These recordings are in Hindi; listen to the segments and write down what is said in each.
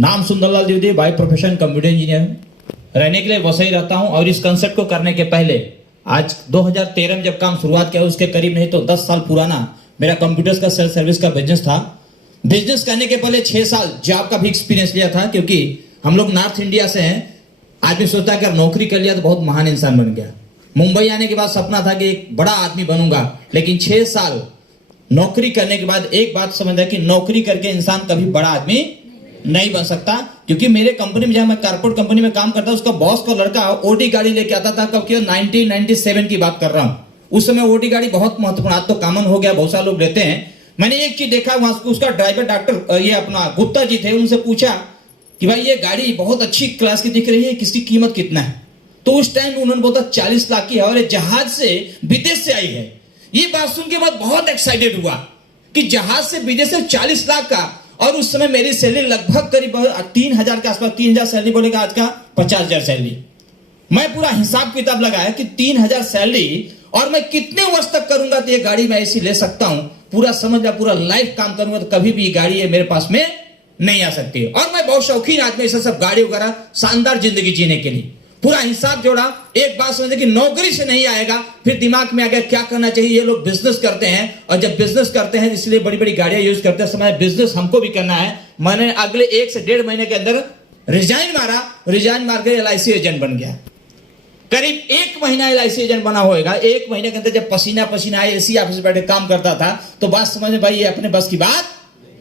नाम Sundarlal Dwivedi, by profession computer engineer, रहने के लिए वसई रहता हूं। और इस कंसेप्ट को करने के पहले आज 2013 में जब काम शुरुआत किया, उसके करीब नहीं तो 10 साल पुराना मेरा कंप्यूटर्स का सेल्फ सर्विस का बिजनेस था। बिजनेस करने के पहले 6 साल जॉब का भी एक्सपीरियंस लिया था, क्योंकि हम लोग नॉर्थ इंडिया से हैं। आदमी सोचता है कि नौकरी कर लिया तो बहुत महान इंसान बन गया। मुंबई आने के बाद सपना था कि एक बड़ा आदमी बनूंगा, लेकिन 6 साल नौकरी करने के बाद एक बात समझा कि नौकरी करके इंसान कभी बड़ा आदमी नहीं बन सकता। क्योंकि मेरे कंपनी में, जहां मैं कारपोरेट कंपनी में काम करता, उसका बॉस का लड़का ओडी गाड़ी लेके आता था। कब की 1997 की बात कर रहा हूं। उस समय ओडी गाड़ी बहुत महत्वपूर्ण, आज तो कॉमन हो गया, बहुत सारे लोग लेते हैं। मैंने एक चीज देखा वहां, उसका ड्राइवर डॉक्टर ये अपना गुप्ता जी थे, उनसे पूछा कि भाई ये गाड़ी बहुत अच्छी क्लास की दिख रही है, किसकी कीमत कितना है? तो उस टाइम उन्होंने बोला 40 लाख की है और ये जहाज से विदेश से आई है। ये बात सुन के बाद बहुत एक्साइटेड हुआ कि जहाज से विदेश से 40 लाख का। और उस समय मेरी सैलरी लगभग करीब 3000 के आसपास, 3000 सैलरी बोलेगा आज का 50,000 सैलरी। मैं पूरा हिसाब किताब लगाया कि 3000 सैलरी और मैं कितने वर्ष तक करूंगा तो ये गाड़ी मैं ऐसी ले सकता हूं। पूरा समझ लिया, पूरा लाइफ काम करूंगा तो कभी भी ये गाड़ी है मेरे पास में नहीं आ सकती। और मैं बहुत शौकीन आदमी, ऐसा सब गाड़ी वगैरह, शानदार जिंदगी जीने के लिए। पूरा हिसाब जोड़ा, एक बात समझे कि नौकरी से नहीं आएगा। फिर दिमाग में आ गया क्या करना चाहिए। ये लोग बिजनेस करते हैं और जब बिजनेस करते हैं इसलिए बड़ी बड़ी गाड़ियां यूज करते हैं। समय बिजनेस हमको भी करना है। मैंने अगले 1 से 1.5 महीने के अंदर रिजाइन मारा। रिजाइन मार के LIC एजेंट बन गया। करीब 1 महीना LIC एजेंट बना होगा। 1 महीने के अंदर जब पसीना पसीना आए, AC ऑफिस बैठे काम करता था, तो बात समझ में भाई ये अपने बस की बात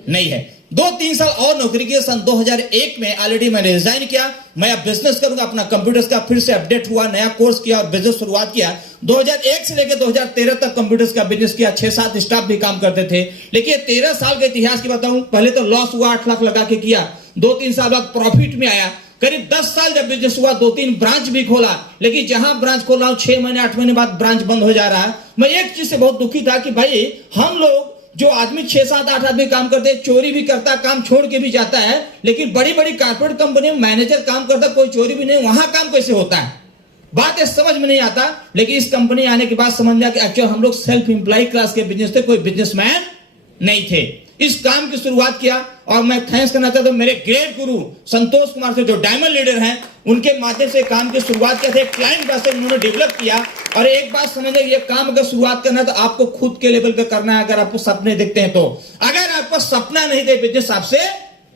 नहीं है। 2-3 साल और नौकरी की। सन 2001 में ऑलरेडी मैंने रिजाइन किया। मैं अब बिजनेस करूंगा, अपना कंप्यूटर्स का फिर से अपडेट हुआ, नया कोर्स किया और बिजनेस शुरुआत किया। 2001 से लेकर 2013 तक कंप्यूटर्स का बिजनेस किया। 6-7 स्टाफ भी काम करते थे। लेकिन 13 साल के इतिहास की बताऊं, पहले तो लॉस हुआ, 8 लाख लगा के किया। 2-3 साल बाद प्रॉफिट में आया। करीब 10 साल जब बिजनेस हुआ, 2-3 ब्रांच भी खोला। लेकिन जहां ब्रांच खोला हूं, 6 महीने 8 महीने बाद ब्रांच बंद हो जा रहा है। मैं एक चीज से बहुत दुखी था कि भाई हम लोग जो आदमी 6-7-8 आदमी काम करते हैं, चोरी भी करता है, काम छोड़ के भी जाता है। लेकिन बड़ी बड़ी कारपोरेट कंपनी में मैनेजर काम करता, कोई चोरी भी नहीं, वहां काम कैसे होता है? बात समझ में नहीं आता। लेकिन इस कंपनी आने के बाद समझ लिया कि एक्चुअली हम लोग सेल्फ एम्प्लॉय क्लास के बिजनेस थे, कोई बिजनेसमैन नहीं थे। इस काम की शुरुआत किया और मैं थैंक्स करना चाहता हूं मेरे ग्रेट गुरु संतोष कुमार से, जो डायमंड लीडर हैं। उनके माध्यम से काम की शुरुआत किया था। एक क्लाइंट बेस उन्होंने डेवलप किया। और एक बात समझिए, ये काम अगर शुरुआत करना है तो आपको खुद के लेवल पे करना है। अगर आपको सपने देखते हैं तो, अगर आपका सपना नहीं थे, बिजनेस आपसे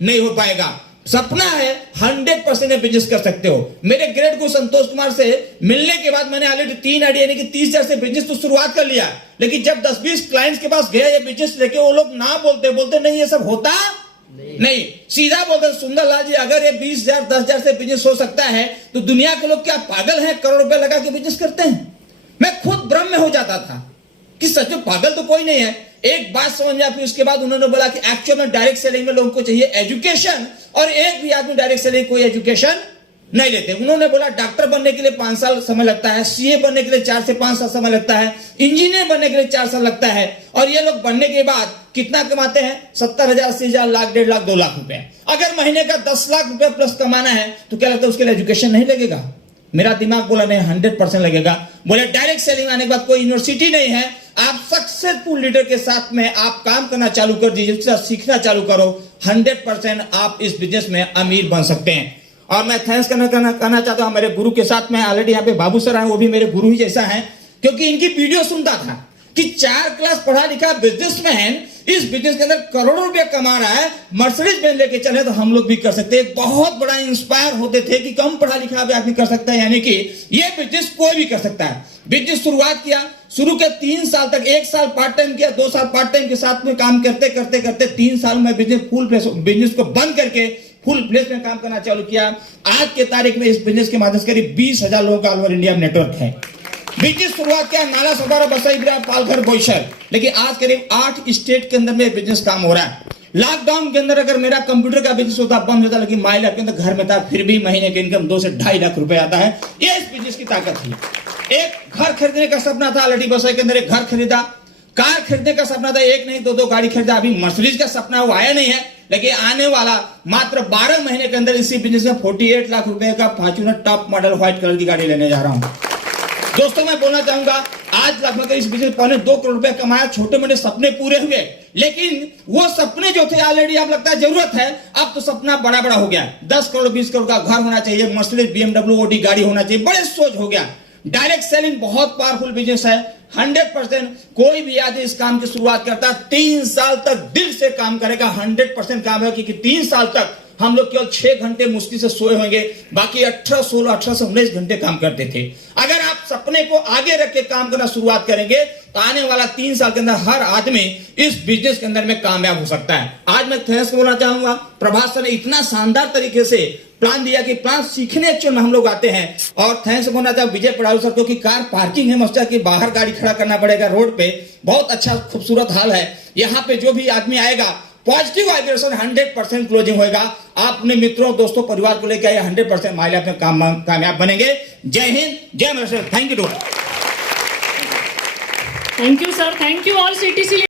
नहीं हो पाएगा। सपना है 100% बिजनेस कर सकते हो। मेरे ग्रेट गुरु संतोष कुमार से मिलने के बाद मैंने ऑलरेडी 3 आइडिया यानी कि 30,000 से बिजनेस तो शुरुआत कर लिया। लेकिन जब 10-20 क्लाइंट्स के पास गया ये बिजनेस लेके, वो लोग ना बोलते नहीं, ये सब होता नहीं। सीधा बोलते सुंदरलाल जी, अगर ये 20,000 10,000 से बिजनेस हो सकता है तो दुनिया के लोग क्या पागल हैं, करोड़ रुपए लगा के बिजनेस करते हैं? मैं खुद भ्रम में हो जाता था कि सच में पागल तो कोई नहीं है। एक बात समझ में। फिर उसके बाद उन्होंने बोला कि एक्चुअल में डायरेक्ट सेलिंग में लोगों को चाहिए एजुकेशन, और एक भी आदमी डायरेक्ट सेलिंग कोई एजुकेशन नहीं लेते। उन्होंने बोला डॉक्टर बनने के लिए 5 साल समय लगता है, CA बनने के लिए 4 से 5 साल समय लगता है, इंजीनियर बनने के लिए 4 साल लगता है। और ये लोग बनने के बाद कितना कमाते हैं? 70,000, 80,000, लाख, 1.5 लाख, 2 लाख रुपए। अगर महीने का 10 लाख रुपए प्लस कमाना है तो क्या लगता है उसके लिए एजुकेशन नहीं लगेगा? मेरा दिमाग बोला नहीं, 100% लगेगा। बोले डायरेक्ट सेलिंग आने के बाद कोई यूनिवर्सिटी नहीं है, आप सक्सेसफुल लीडर के साथ में आप काम करना चालू कर दीजिए, उसके साथ सीखना चालू करो, 100% आप इस बिजनेस में अमीर बन सकते हैं। और मैं थैंक्स करना चाहता हूं मेरे गुरु के साथ में। ऑलरेडी यहाँ पे बाबू सर आए, वो भी मेरे गुरु ही जैसा है। क्योंकि इनकी वीडियो सुनता था कि 4 क्लास पढ़ा लिखा बिजनेसमैन इस बिजनेस के अंदर करोड़ों रुपए कमा रहा है, मर्सिडीज बेंज लेके चले तो हम लोग भी कर सकते हैं। बहुत बड़ा इंस्पायर होते थे कि कम पढ़ा लिखा भी आदमी कर सकता है, यानी कि ये बिजनेस कोई भी कर सकता है। बिजनेस शुरुआत किया, शुरू के 3 साल तक, 1 साल पार्ट टाइम किया, 2 साल पार्ट टाइम के साथ में काम करते करते करते 3 साल में बिजनेस को बंद करके फुल प्लेस में काम करना चालू किया। आज के तारीख में इस बिजनेस के माध्यम से करीब 20,000 लोगों का ऑल ओवर इंडिया में नेटवर्क है। बिजनेस शुरुआत किया नाला सदारा, बसई, पालघर, बोईसर। लेकिन आज करीब 8 स्टेट के अंदर में बिजनेस काम हो रहा है। लॉकडाउन के अंदर अगर मेरा कंप्यूटर का बिजनेस होता बंद होता, लेकिन माई लाख के अंदर घर में था, फिर भी महीने के इनकम 2 से 2.5 लाख रुपए आता है। ये इस बिजनेस की ताकत थी। एक घर खरीदने का सपना था, ऑलरेडी बसई के अंदर एक घर खरीदा। कार खरीदने का सपना था, 1 नहीं 2 गाड़ी खरीदा। अभी मर्सिडीज का सपना वो आया नहीं है, लेकिन आने वाला मात्र 12 महीने के अंदर इसी बिजनेस में 48 लाख रुपए का Fortuner top model white colour की गाड़ी लेने जा रहा हूं। दोस्तों मैं बोलना चाहूंगा, आज लगभग इस बिजनेस 2.25 करोड़ रुपए कमाया, छोटे मोटे सपने पूरे हुए। लेकिन वो सपने जो थे ऑलरेडी अब लगता है जरूरत है, अब तो सपना बड़ा बड़ा हो गया। 10 करोड़ 20 करोड़ का घर होना चाहिए, मर्सिडीज BMW ओडी गाड़ी होना चाहिए, बड़े सोच हो गया। डायरेक्ट सेलिंग बहुत पावरफुल बिजनेस है। 100% कोई भी आदमी इस काम की शुरुआत करता है 3 साल तक दिल से काम करेगा। 100% काम है, क्योंकि 3 साल तक हम लोग केवल 6 घंटे मुश्किल से सोए होंगे, बाकी 18, 16, 18 से 19 घंटे काम करते थे। अगर आप सपने को आगे रख के काम करना शुरुआत करेंगे तो आने वाला 3 साल के अंदर हर आदमी इस बिजनेस के अंदर में कामयाब हो सकता है। आज मैं थैंक्स बोलना चाहूंगा, प्रभात सर ने इतना शानदार तरीके से प्लान दिया कि प्लान सीखने एक्चुअल में हम लोग आते हैं। और थैंक्स बोलना चाहूँ विजय पड़ाऊ सर को कि कार पार्किंग है मस्टर की, बाहर गाड़ी खड़ा करना पड़ेगा रोड पे, बहुत अच्छा खूबसूरत हाल है। यहाँ पे जो भी आदमी आएगा पॉजिटिव वाइब्रेशन 100% क्लोजिंग होगा। आप अपने मित्रों दोस्तों परिवार को लेकर आइए, 100% माइल में कामयाब बनेंगे। जय हिंद, जय Maharashtra. Thank you to thank you sir, thank you all CTC